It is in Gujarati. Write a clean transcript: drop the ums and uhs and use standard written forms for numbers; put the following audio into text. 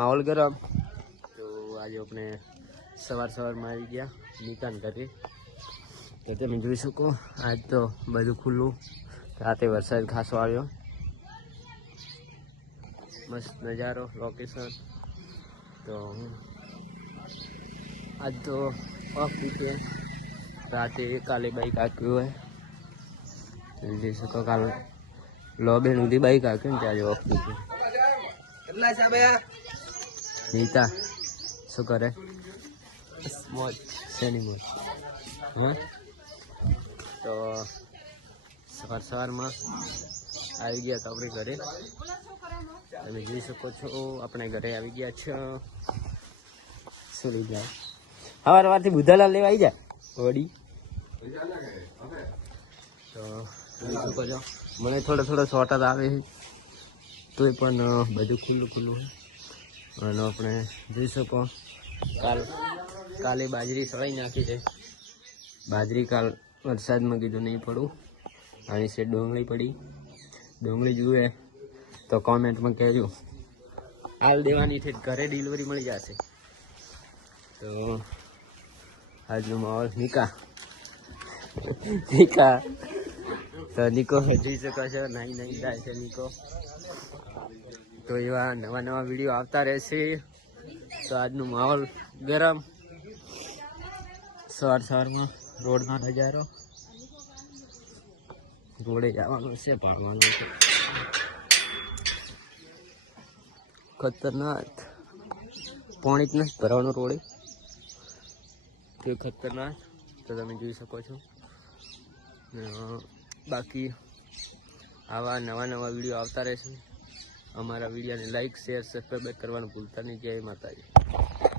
माहौल गरम। तो आज अपने सवार में आई गया निकाल करे तो તમે જોઈ શકો આજ તો બધું ખુલ્લું રાતે વરસાદ ખાસો આવ્યો મસ્ત નજારો લોકેશન તો आज तो ऑफ वीके राते काले बाइक आक्यू है जैसे सको काल लोबे नुदी बाइक आक्यू ने आज ऑफ वीके કેટલા છે બે નીતા શું કરે મોજ શેની મોજ હા તો સવાર આવી ગયા તો આપણે ઘરે તમે જોઈ શકો છો આપણે ઘરે આવી ગયા છે શું લઈ જાય સવારથી બુધાલાલ લેવા આવી જાય વડી તો શું કરજો મને થોડો શોર્ટ જ આવે તોય પણ બધું ખુલ્લું છે અને આપણે જોઈ શકો કાલે બાજરી સળાઈ નાખી છે બાજરી કાલ વરસાદમાં કીધું નહીં પડું આની છે ડોંગળી પડી ડોંગળી જુએ તો કોમેન્ટમાં કહેજો હાલ દેવાની છે ઘરે ડિલિવરી મળી જશે તો આજનો માહોલ નિકા તો નિકો જોઈ શકો છો નહીં થાય છે નિકો તો એવા નવા વિડીયો આવતા રહેશે તો આજનો માહોલ ગરમ સવારમાં રોડનો નજારો રોડે જવાનું છે ભાગવાનું છે ખતરનાક પાણી જ નથી ભરવાનું રોડે તે ખતરનાક તો તમે જોઈ શકો છો બાકી આવા નવા વિડીયો આવતા રહેશે અમારા વિડીયોને લાઈક શેર સબસ્ક્રાઈબ કરવાનું ભૂલતા નહીં જય માતાજી।